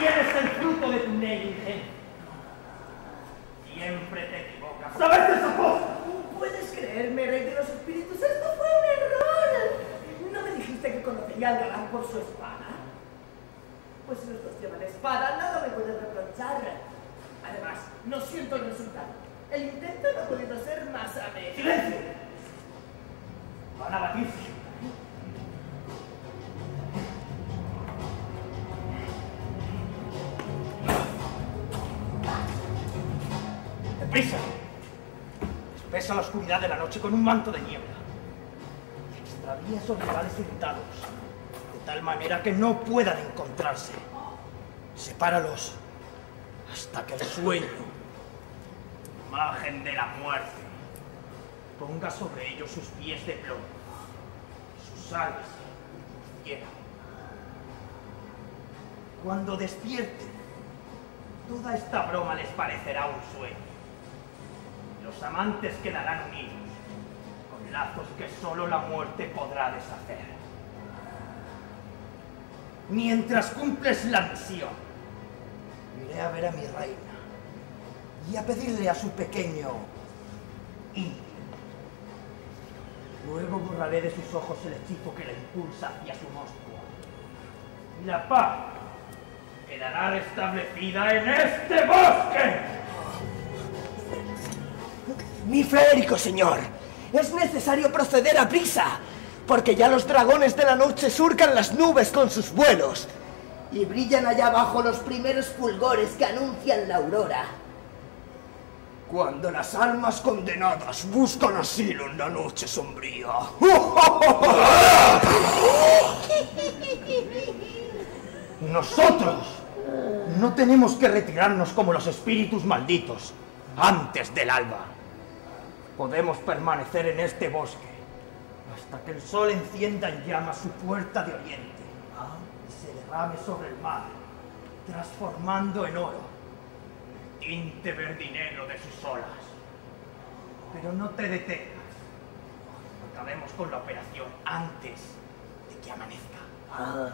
tienes el fruto de tu negligencia. Siempre te equivocas. ¿Sabes de esa cosa? ¿Puedes creerme, rey de los espíritus? Esto fue un error. ¿No me dijiste que conocería al galán por su espada? Pues si los dos llevan espada, nada me puede reprochar. Además, no siento el resultado. El intento no ha podido ser más ameno. ¡Silencio! Van a batirse. ¡Deprisa! Espesa la oscuridad de la noche con un manto de niebla. Extravía esos rivales irritados, de tal manera que no puedan encontrarse. Sepáralos hasta que el sueño, imagen de la muerte, ponga sobre ellos sus pies de plomo, sus alas hiera. Cuando despierten, toda esta broma les parecerá un sueño. Los amantes quedarán unidos, con lazos que solo la muerte podrá deshacer. Mientras cumples la misión, iré a ver a mi reina y a pedirle a su pequeño indio. Luego borraré de sus ojos el hechizo que le impulsa hacia su monstruo. Y la paz quedará restablecida en este bosque. Mi Federico, señor, es necesario proceder a prisa, porque ya los dragones de la noche surcan las nubes con sus vuelos y brillan allá abajo los primeros fulgores que anuncian la aurora. Cuando las almas condenadas buscan asilo en la noche sombría. Nosotros no tenemos que retirarnos como los espíritus malditos antes del alba. Podemos permanecer en este bosque hasta que el sol encienda en llamas su puerta de oriente y se derrame sobre el mar, transformando en oro el tinte verdinegro de sus olas. Pero no te detengas. Acabemos con la operación antes de que amanezca. Ay,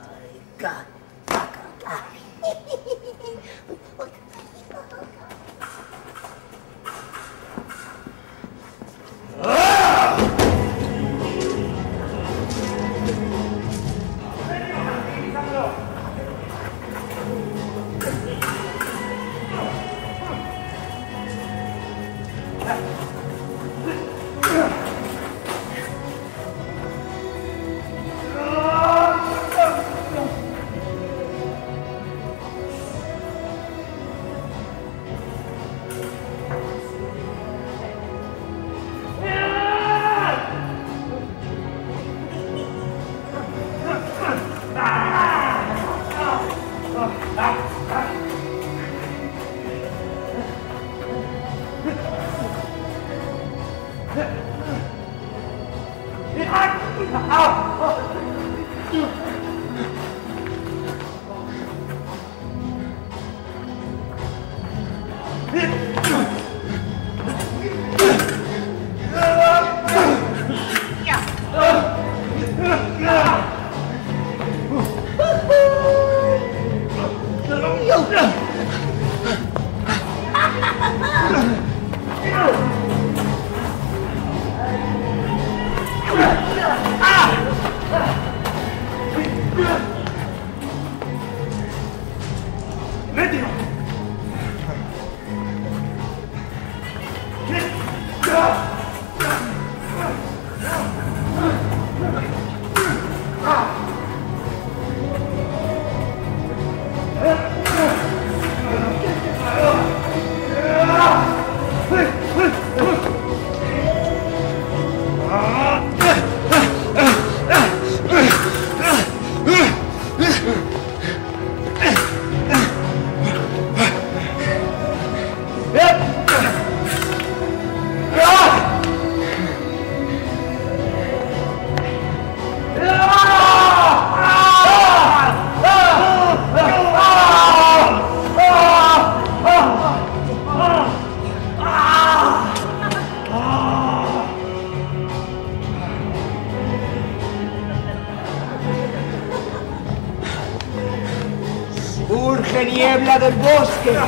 Urge niebla del bosque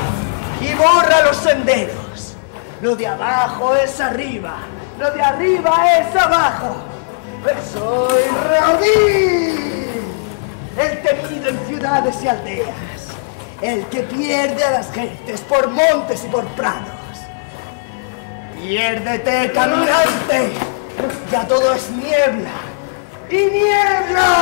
y borra los senderos. Lo de abajo es arriba, lo de arriba es abajo. Soy Raudí, el temido en ciudades y aldeas, el que pierde a las gentes por montes y por prados. Piérdete, caminante, ya todo es niebla y niebla.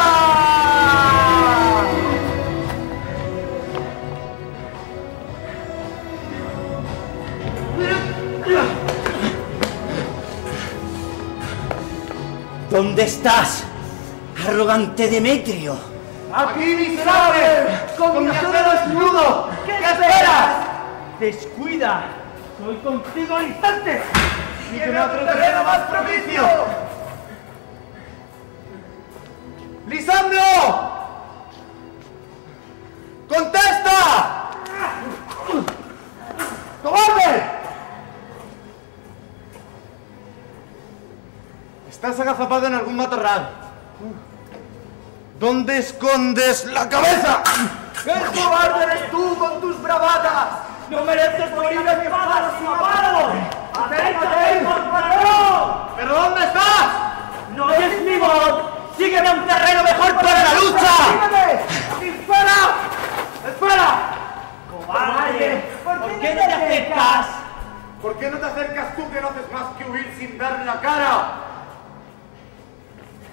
¿Dónde estás, arrogante Demetrio? ¡Aquí, miserable! ¡Con mi acero desnudo! ¿Qué esperas? ¡Descuida! ¡Soy contigo al instante! ¡Tiene otro terreno más propicio! ¡Lisandro! ¡Contesta! ¡Cobarde! Estás agazapado en algún matorral. ¿Dónde escondes la cabeza? ¡El cobarde eres tú con tus bravatas! ¡No mereces morir en mi espada, Simaparo! ¡Acércate, compañero! ¿Pero dónde estás? ¡No es mi voz! ¡Sígueme a un terreno mejor para la lucha! ¡Sígueme! ¡Espera! ¡Espera! ¡Cobarde! ¿Por qué no te acercas? ¿Por qué no te acercas tú que no haces más que huir sin dar la cara?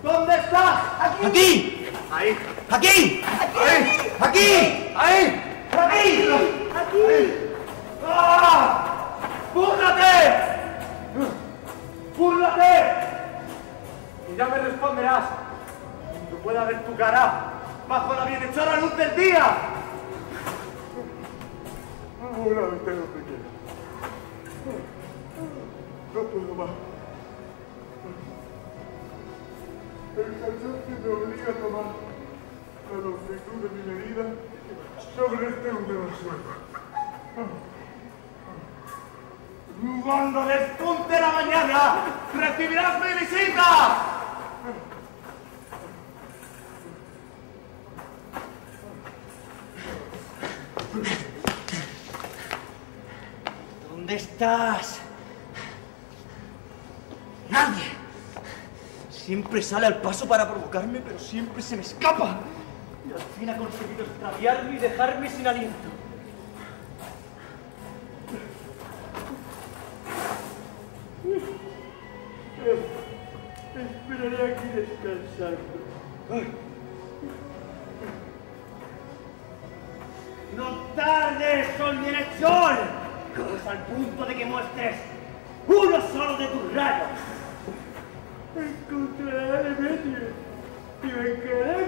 ¿Dónde estás? ¡Aquí! Ahí. ¡Aquí! Ahí. Aquí. Ahí. ¡Aquí! Aquí. ¡Ah! ¡Búrlate! ¡Búrlate! Y ya me responderás cuando pueda ver tu cara bajo la bienhechora luz del día. Ahora me tengo pequeño. No puedo más. El cansancio me obliga a tomar la longitud de mi medida sobre este húmedo suelo. Cuando despunte la mañana, recibirás mi visita. ¿Dónde estás? Nadie. Siempre sale al paso para provocarme, pero siempre se me escapa. Y al fin ha conseguido extraviarme y dejarme sin aliento. Esperaré aquí descansando. ¡No tardes, sol bienhechor! Pues al punto de que muestres uno solo de tus rayos. Encontraré a Demetrio y vengaré